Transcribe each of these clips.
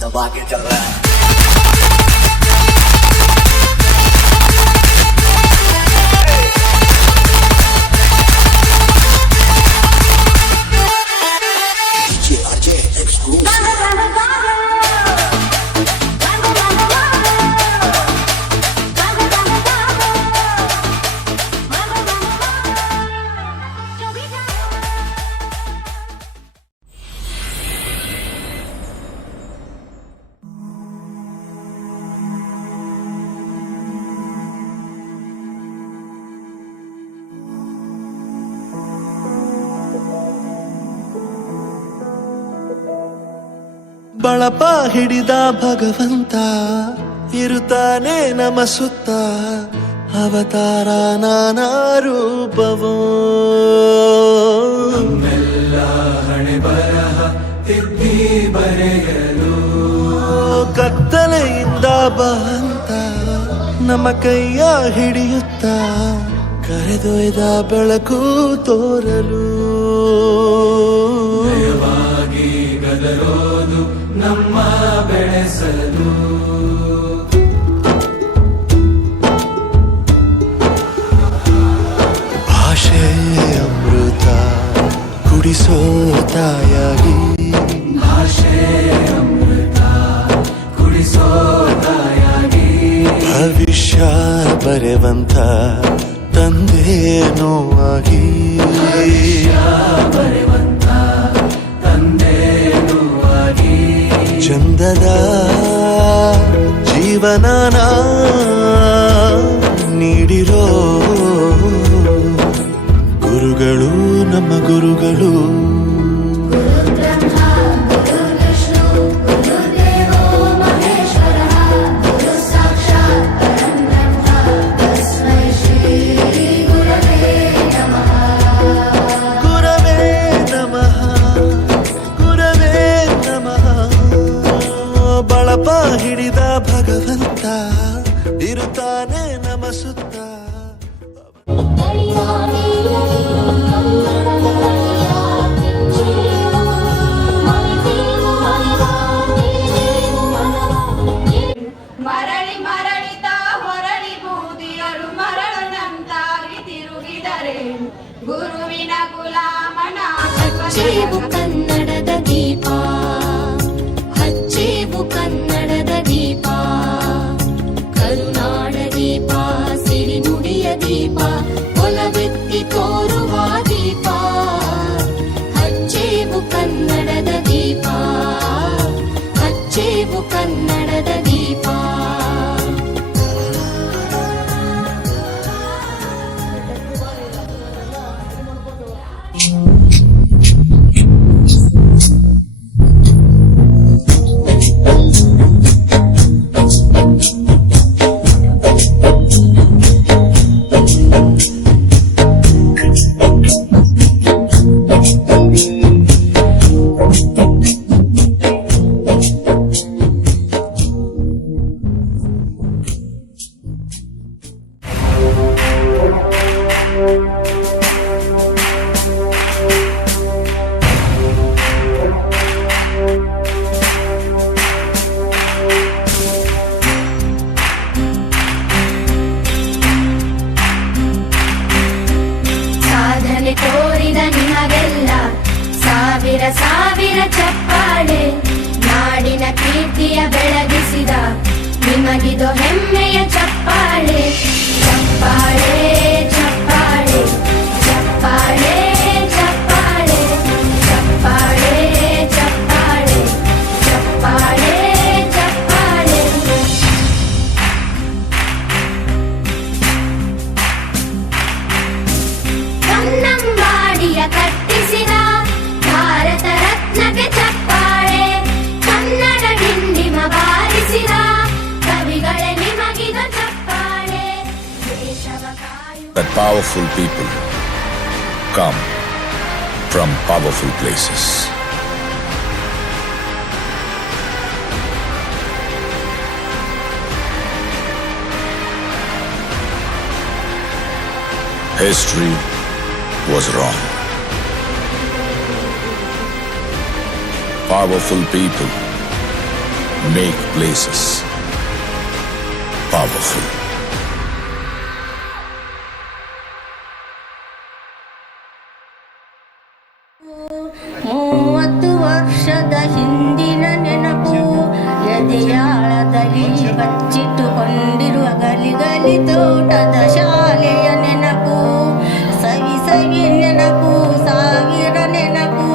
दबा के चल रहा है। ಬಳಪ ಹಿಡಿದ ಭಗವಂತ ಇರುತ್ತಾನೆ ನಮ ಸುತ್ತ, ಅವತಾರ ನಾನಾ ರೂಪವೋ. ನಮ್ಮೆಲ್ಲ ಹಣೆ ಬರಹ ತಿದ್ದಿ ಬರೆಯಲು ಕತ್ತಲೆಯಿಂದ ಬಂತ ನಮ್ಮ ಕೈಯ ಹಿಡಿಯುತ್ತ, ಕರೆದೊಯ್ದ ಬೆಳಕು ತೋರಲು. ಭಯವಾಗಿ ಗದರೋದು ನಮ್ಮ ಬೆಳೆಸಲು. ಭಾಷೆ ಅಮೃತ ಕುಡಿಸೋ ತಾಯಾಗಿ, ಭಾಷೆ ಅಮೃತ ಕುಡಿಸೋ ತಾಯಾಗಿ, ಭವಿಷ್ಯ ಬರೆವಂತ ತಂದೇನೋ ಆಗಿ, ಬರೆವಂತ ತಂದೇನೂ ಆಗಿ, ಚಂದದ ಜೀವನನ ನೀಡಿರೋ ಗುರುಗಳು ನಮ್ಮ ಗುರುಗಳು. ಬಳಪ ಹಿಡಿದ ಭಗವಂತ ಇರುತ್ತಾನೆ ನಮ ಸುತ್ತ. ಮರಳಿ ಮರಳಿತ ಹೊರಳಿ ಬೂದಿಯರು ಮರಳನಂತಾಗಿ ತಿರುಗಿದರೆ ಗುರುವಿನ ಗುಲಾಮನ. ಹಚ್ಚೇವು ಕನ್ನಡದ ದೀಪ, ಹಚ್ಚೇವು ಕನ್ನಡದ ದೀಪ, ಕರುನಾಡ ದೀಪ, ಸಿರಿನುಡಿಯ ದೀಪ, ಒಲವೆತ್ತಿ ತೋರುವ that powerful people come from powerful places. History was wrong. Powerful people make places powerful. ಮೂವತ್ತು ವರ್ಷದ ಹಿಂದಿನ ನೆನಪು ಎದೆಯಾಳದಲ್ಲಿ ಬಚ್ಚಿಟ್ಟುಕೊಂಡಿರುವ ಗಲಿಗಲಿ ತೋಟದ ಶಾಲೆಯ ನೆನಪು ಸವಿ ಸವಿ ನೆನಪು ಸಾವಿರ ನೆನಪು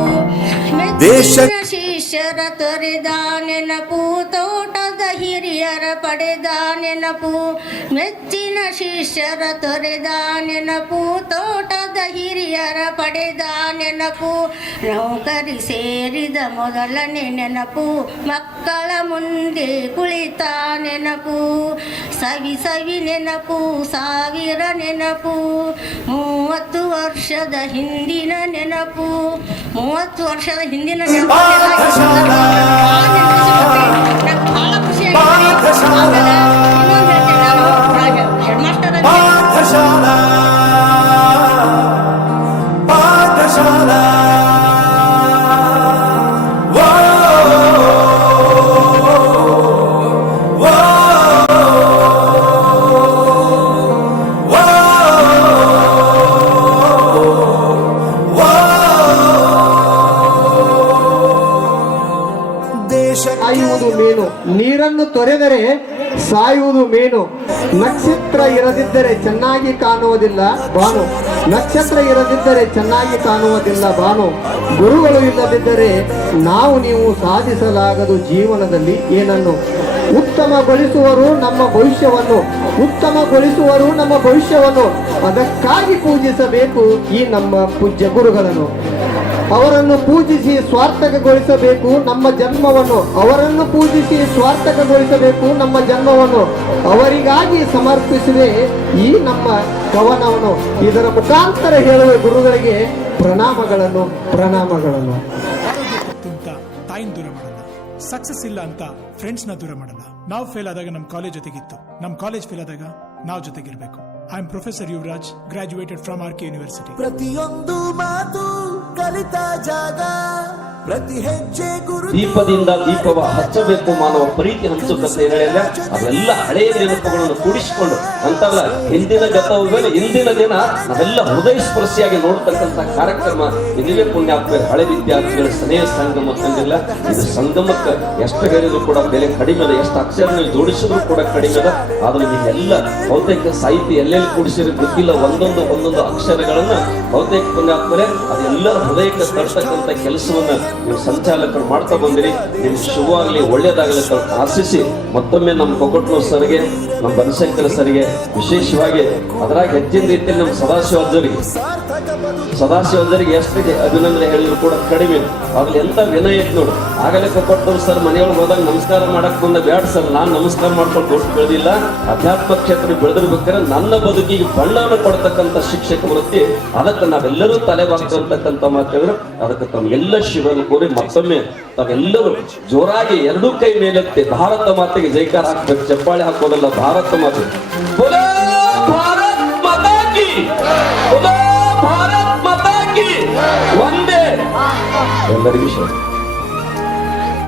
ಮೆಚ್ಚಿನ ಶಿಷ್ಯರ ತೊರೆದ ನೆನಪು ತೋಟದ ಹಿರಿಯರ ಪಡೆದ ನೆನಪು ಮೆಚ್ಚಿನ ಶಿಷ್ಯರ ತೊರೆದ ನೆನಪು ತೋಟದ ಹಿರಿಯರ ಪಡೆದ ನೆನಪು ನೌಕರಿ ಸೇರಿದ ಮೊದಲನೇ ನೆನಪು ಮಕ್ಕಳ ಮುಂದೆ ಕುಳಿತ ನೆನಪು ಸವಿ ಸವಿ ನೆನಪು ಸಾವಿರ ನೆನಪು 30 ವರ್ಷದ ಹಿಂದಿನ ನೆನಪು 30 ವರ್ಷದ ಹಿಂದಿನ ನೆನಪು ಬಹಳ ಖುಷಿಯಾಗಿದೆ. ಆಮೇಲೆ ಇನ್ನೊಂದು ಹೇಳ್ತೇನೆ ನಾನು ಹೆಡ್ ಮಾಸ್ಟರ್ ಪಾಠಶಾಲಾ ಪಾಠಶಾಲಾ ಸಾಯುವುದು ಮೀನು, ನೀರನ್ನು ತೊರೆದರೆ ಸಾಯುವುದು ಮೀನು. ನಕ್ಷತ್ರ ಇರದಿದ್ದರೆ ಚೆನ್ನಾಗಿ ಕಾಣುವುದಿಲ್ಲ ಬಾನು, ನಕ್ಷತ್ರ ಇರದಿದ್ದರೆ ಚೆನ್ನಾಗಿ ಕಾಣುವುದಿಲ್ಲ ಬಾನು. ಗುರುಗಳು ಇಲ್ಲದಿದ್ದರೆ ನಾವು ನೀವು ಸಾಧಿಸಲಾಗದು ಜೀವನದಲ್ಲಿ ಏನನ್ನು. ಉತ್ತಮಗೊಳಿಸುವರು ನಮ್ಮ ಭವಿಷ್ಯವನ್ನು, ಉತ್ತಮಗೊಳಿಸುವರು ನಮ್ಮ ಭವಿಷ್ಯವನ್ನು. ಅದಕ್ಕಾಗಿ ಪೂಜಿಸಬೇಕು ಈ ನಮ್ಮ ಪೂಜ್ಯ ಗುರುಗಳನ್ನು. ಅವರನ್ನು ಪೂಜಿಸಿ ಸ್ವಾರ್ಥಕಗೊಳಿಸಬೇಕು ನಮ್ಮ ಜನ್ಮವನ್ನು, ಅವರನ್ನು ಪೂಜಿಸಿ ಸ್ವಾರ್ಥಕಗೊಳಿಸಬೇಕು ನಮ್ಮ ಜನ್ಮವನ್ನು. ಅವರಿಗಾಗಿ ಸಮರ್ಪಿಸುವೆ ಈ ನಮ್ಮ ಕವನವನ್ನು. ಇದರ ಮುಖಾಂತರ ಹೇಳುವ ಗುರುಗಳಿಗೆ ಪ್ರಣಾಮಗಳನ್ನು ಪ್ರಣಾಮಗಳನ್ನು. ಅಂತ ತಾಯಿನ ದೂರ ಮಾಡಲ್ಲ, ಸಕ್ಸಸ್ ಇಲ್ಲ ಅಂತ ಫ್ರೆಂಡ್ಸ್ನ ದೂರ ಮಾಡಲ್ಲ. ನಾವು ಫೇಲ್ ಆದಾಗ ನಮ್ಮ ಕಾಲೇಜ್ ಜೊತೆಗಿತ್ತು, ನಮ್ಮ ಕಾಲೇಜ್ ಫೇಲ್ ಆದಾಗ ನಾವು ಜೊತೆಗಿರ್ಬೇಕು. I am professor Yuvraj, graduated from R K university. ಪ್ರತಿಯೊಂದು ಮಾತು ಕಲಿತ ಜಾಗ, ಪ್ರತಿ ಹೆಜ್ಜೆ ಗುರು. ದೀಪದಿಂದ ದೀಪವ ಹಚ್ಚಬೇಕು ಮಾನವ ಪ್ರೀತಿ ಹಂಚುಕತೆ ಹೇಳಿದ್ರೆ ಅವೆಲ್ಲ ಹಳೆಯ ನೆನಪುಗಳನ್ನು ಕೂಡಿಸಿಕೊಂಡು ಅಂತಲ್ಲ ಹಿಂದಿನ ಗತವನ್ನು ಇಂದಿನ ದಿನ ನಾವೆಲ್ಲ ಹೃದಯ ಸ್ಪರ್ಶಿಯಾಗಿ ನೋಡ್ತಕ್ಕಂಥ ಕಾರ್ಯಕ್ರಮ ಇದುವೇ ಪುಣ್ಯಾತ್ಮ. ಹಳೆ ವಿದ್ಯಾರ್ಥಿಗಳ ಸ್ನೇಹ ಸಂಗಮ ತಂದಿಲ್ಲ. ಇದು ಸಂಗಮಕ್ಕೆ ಎಷ್ಟು ಹೇಳಿದ್ರು ಕೂಡ ಬೆಲೆ ಕಡಿಮೆ ಅದ, ಎಷ್ಟು ಅಕ್ಷರ ಜೋಡಿಸಿದ್ರು ಕೂಡ ಕಡಿಮೆ ಅದ. ಆದ್ರೆ ಇದೆಲ್ಲ ಬಹುತೇಕ ಸಾಹಿತ್ಯ ಎಲ್ಲೆಲ್ಲಿ ಕೂಡಿಸಿರೋ ಗೊತ್ತಿಲ್ಲ. ಒಂದೊಂದು ಅಕ್ಷರಗಳನ್ನ ಬಹುತೇಕ ಪುಣ್ಯಾತ್ಮರೇ ಅದೆಲ್ಲರ ಹೃದಯಕ್ಕೆ ತರ್ತಕ್ಕಂಥ ಕೆಲಸವನ್ನ ನೀವು ಸಂಚಾಲಕರು ಮಾಡ್ತಾ ಬಂದಿರಿ. ನಿಮ್ಗೆ ಶುಭವಾಗಲಿ, ಒಳ್ಳೇದಾಗಲಿ ಅಂತ ಆಶಿಸಿ ಮತ್ತೊಮ್ಮೆ ನಮ್ಮ ಕೊಕ್ಕಟ್ನೂರು ಸರ್ಗೆ, ನಮ್ಮ ಬನಶಂಕರ ಸರ್ಗೆ ವಿಶೇಷವಾಗಿ ಅದರಾಗ ಹೆಚ್ಚಿನ ರೀತಿಯಲ್ಲಿ ನಮ್ಮ ಸದಾಶಿವಜ್ಜರಿಗೆ ಎಷ್ಟು ಅಭಿನಂದನೆ ಹೇಳಿದ್ರು ಕೂಡ ಕಡಿಮೆ. ಅದ್ರಲ್ಲಿ ಎಂತ ವಿನಯ ಇತ್ತು ನೋಡಿ. ಆಗಲೇ ಕೊಕ್ಕಟ್ನೂರು ಸರ್ ಮನೆಯೊಳಗೆ ಹೋದಾಗ ನಮಸ್ಕಾರ ಮಾಡಕ್ ಬಂದ ಬ್ಯಾಡ ಸರ್, ನಾನು ನಮಸ್ಕಾರ ಮಾಡ್ಕೊಂಡು ದೊಡ್ಡ ಬೆಳೆದಿಲ್ಲ. ಅಧ್ಯಾತ್ಮ ಕ್ಷೇತ್ರ ಬೆಳೆದಿರ್ಬೇಕಾದ್ರೆ ನನ್ನ ಬದುಕಿಗೆ ಬಣ್ಣವನ್ನು ಕೊಡ್ತಕ್ಕಂಥ ಶಿಕ್ಷಕ ವೃತ್ತಿ, ಅದಕ್ಕೆ ನಾವೆಲ್ಲರೂ ತಲೆಬಾಗ್ತಕ್ಕಂಥ ಮಾತಾಡಿದ್ರೆ ಅದಕ್ಕೆ ತಮ್ಗೆಲ್ಲ ಶಿವನು ಕೋರಿ ಮತ್ತೊಮ್ಮೆ ತಾವೆಲ್ಲರೂ ಜೋರಾಗಿ ಎರಡೂ ಕೈ ಮೇಲೆತ್ತಿ ಭಾರತ ಮಾತೆಗೆ ಜೈಕಾರ ಹಾಕ್ಬೇಕು. ಚಪ್ಪಾಳೆ ಹಾಕೋದಲ್ಲ, ಭಾರತ ಮಾತೆ. ಭಾರತ್ ಮಾತಾ ಕಿ, ಭಾರತ್ ಮಾತಾ ಕಿ. ಒಂದೇ ಎಲ್ಲರಿಗೂ